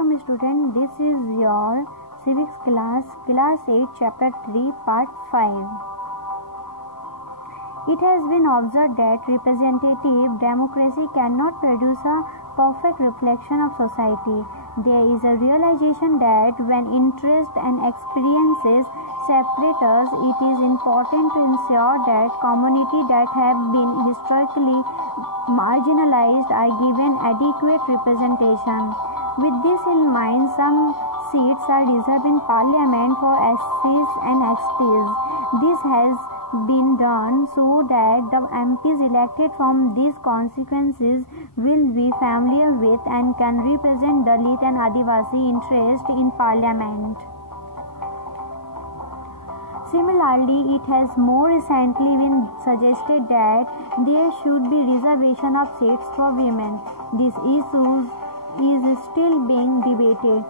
Welcome student, this is your civics class 8 chapter 3 part 5. It has been observed that representative democracy cannot produce a perfect reflection of society. There is a realization that when interests and experiences separate us, it is important to ensure that communities that have been historically marginalized are given adequate representation. With this in mind, some seats are reserved in Parliament for SCs and STs. This has been done so that the MPs elected from these constituencies will be familiar with and can represent Dalit and Adivasi interests in Parliament. Similarly, it has more recently been suggested that there should be reservation of seats for women. This issue is still being debated.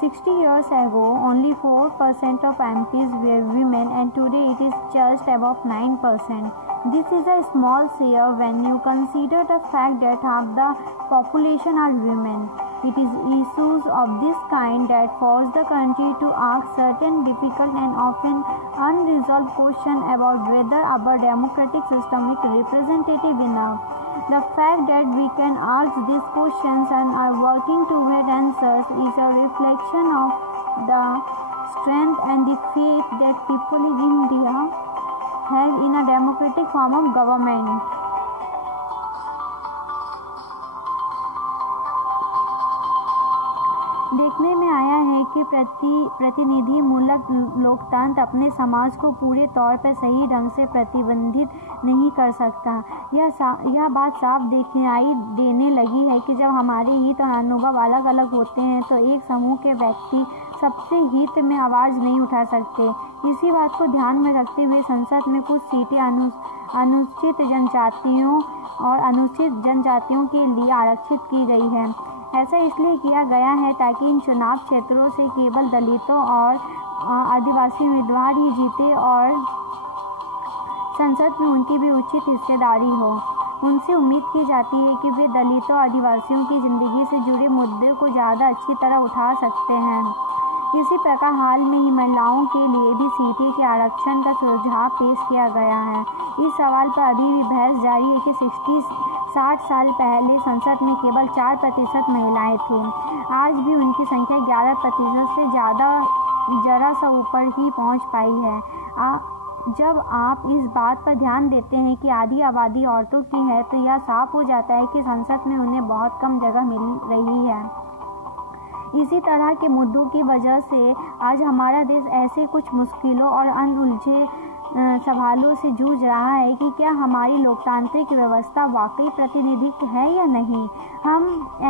60 years ago, only 4% of MPs were women, and today it is just above 9%. This is a small share when you consider the fact that half the population are women. It is issues of this kind that force the country to ask certain difficult and often unresolved questions about whether our democratic system is representative enough. The fact that we can ask these questions and are working toward answers is a reflection of the strength and the faith that people in India have in a democratic form of government. देखने में आया है कि प्रतिनिधि मूलक लोकतंत्र अपने समाज को पूरे तौर पर सही ढंग से प्रतिबंधित नहीं कर सकता। यह बात साफ दिखाई देने लगी है कि जब हमारे हित और अनुभव अलग अलग होते हैं तो एक समूह के व्यक्ति सबसे हित में आवाज़ नहीं उठा सकते। इसी बात को ध्यान में रखते हुए संसद में कुछ सीटें अनुसूचित जनजातियों के लिए आरक्षित की गई है। ऐसा इसलिए किया गया है ताकि इन चुनाव क्षेत्रों से केवल दलितों और आदिवासी उम्मीदवार ही जीते और संसद में उनकी भी उचित हिस्सेदारी हो। उनसे उम्मीद की जाती है कि वे दलितों और आदिवासियों की ज़िंदगी से जुड़े मुद्दों को ज़्यादा अच्छी तरह उठा सकते हैं। इसी प्रकार हाल में ही महिलाओं के लिए भी सीटें के आरक्षण का सुझाव पेश किया गया है। इस सवाल पर अभी भी बहस जारी है कि 60 साल पहले संसद में केवल 4% महिलाएं थीं। आज भी उनकी संख्या 11% से ज़रा सा ऊपर ही पहुंच पाई है। जब आप इस बात पर ध्यान देते हैं कि आधी आबादी औरतों की है तो यह साफ हो जाता है कि संसद में उन्हें बहुत कम जगह मिल रही है। इसी तरह के मुद्दों की वजह से आज हमारा देश ऐसे कुछ मुश्किलों और अनउलझे सवालों से जूझ रहा है कि क्या हमारी लोकतांत्रिक व्यवस्था वाकई प्रातिनिधिक है या नहीं। हम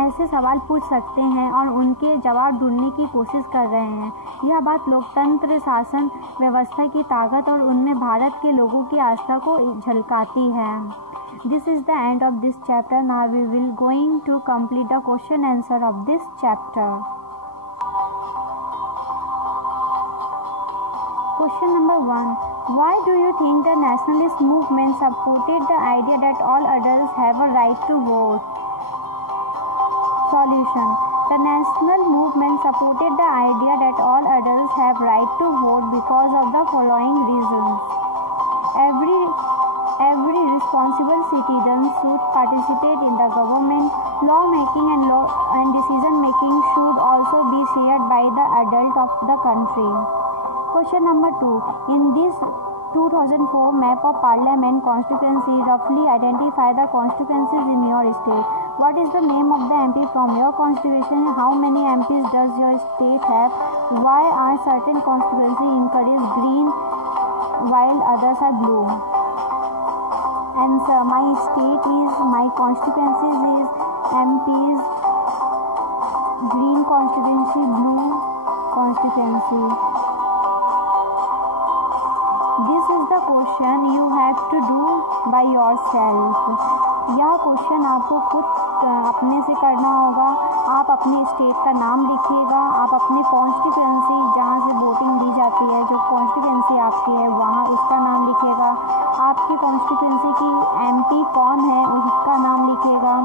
ऐसे सवाल पूछ सकते हैं और उनके जवाब ढूंढने की कोशिश कर रहे हैं। यह बात लोकतंत्र शासन व्यवस्था की ताकत और उनमें भारत के लोगों की आस्था को झलकाती है। This is the end of this chapter. Now we will going to complete the question answer of this chapter. Question number 1. Why do you think the nationalist movement supported the idea that all adults have a right to vote? Solution. The national movement supported the idea that all adults have right to vote because of the following reasons. Every responsible citizen should participate in the government. Law-making and decision-making should also be shared by the adult of the country. Question number 2. In this 2004 map of Parliament constituency, roughly identify the constituencies in your state. What is the name of the MP from your constituency? How many MPs does your state have? Why are certain constituencies encourage green while others are blue? Answer. My constituencies is MPs, green constituency, blue constituency. This is the question you have to do by yourself. यह question आपको खुद अपने से करना होगा। आप अपने state का नाम लिखिएगा, आप अपने कॉन्स्टिट्यूएंसी जहाँ से वोटिंग दी जाती है, जो कॉन्स्टिट्यूएंसी आपकी है वहाँ उसका नाम लिखिएगा। आपकी कॉन्स्टिट्यूएंसी की एमपी कौन है उसका नाम लिखिएगा।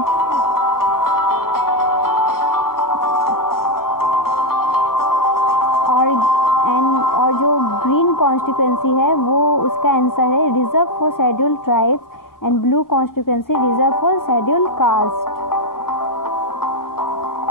कॉन्स्टिट्यूएंसी है वो उसका आंसर है reserve for scheduled tribes and blue constituency reserve for scheduled caste.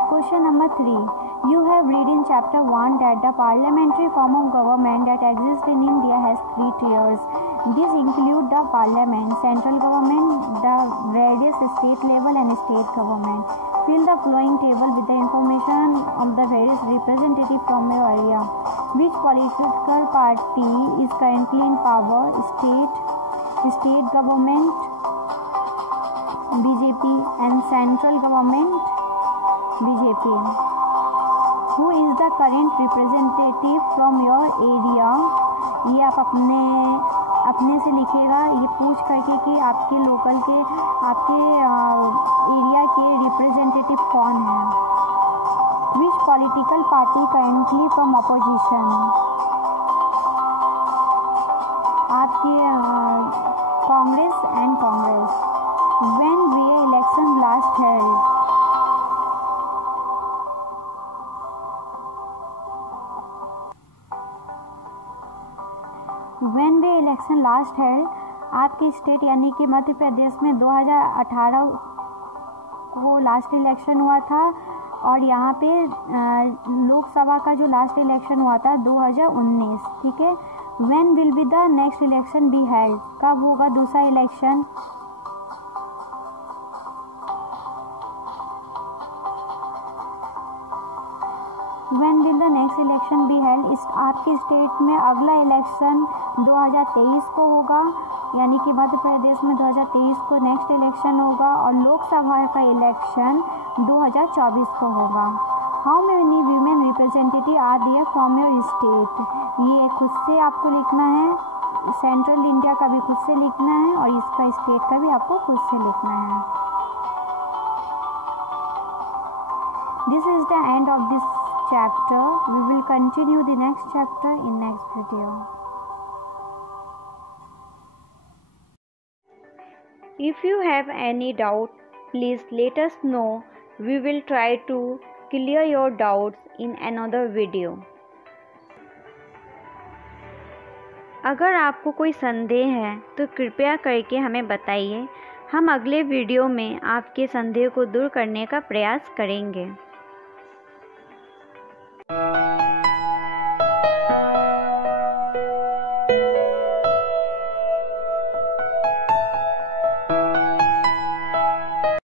Question number 3. You have read in chapter 1 that the parliamentary form of government that exists in India has 3 tiers. These include the parliament, central government, the various state level and state government. Fill the following table with the information of the various representatives from your area. Which political party is currently in power? State government, BJP, and central government, BJP. Who is the current representative from your area? ये आप अपने से लिखेगा, ये पूछ करके कि आपके लोकल के आपके एरिया के रिप्रेजेंटेटिव कौन है। Which political party currently from opposition? आपके Congress and Congress. When were elections last held? When were election last held? आपके स्टेट यानी कि मध्य प्रदेश में 2018 को लास्ट इलेक्शन हुआ था और यहाँ पे लोकसभा का जो लास्ट इलेक्शन हुआ था 2019, ठीक है। When will be the next election be held? कब होगा दूसरा election? When will the next election be held? इस आपके स्टेट में अगला इलेक्शन 2023 को होगा, यानी कि मध्य प्रदेश में 2023 को नेक्स्ट इलेक्शन होगा और लोकसभा का इलेक्शन 2024 को होगा। How many women representative are there from your state? ये खुद से आपको लिखना है, सेंट्रल इंडिया का भी खुद से लिखना है और इसका स्टेट का भी आपको खुद से लिखना है। This is the end of this chapter. We will continue the next chapter in next video. If you have any doubt, please let us know. We will try to clear your doubts in another video. अगर आपको कोई संदेह है तो कृपया करके हमें बताइए। हम अगले वीडियो में आपके संदेह को दूर करने का प्रयास करेंगे।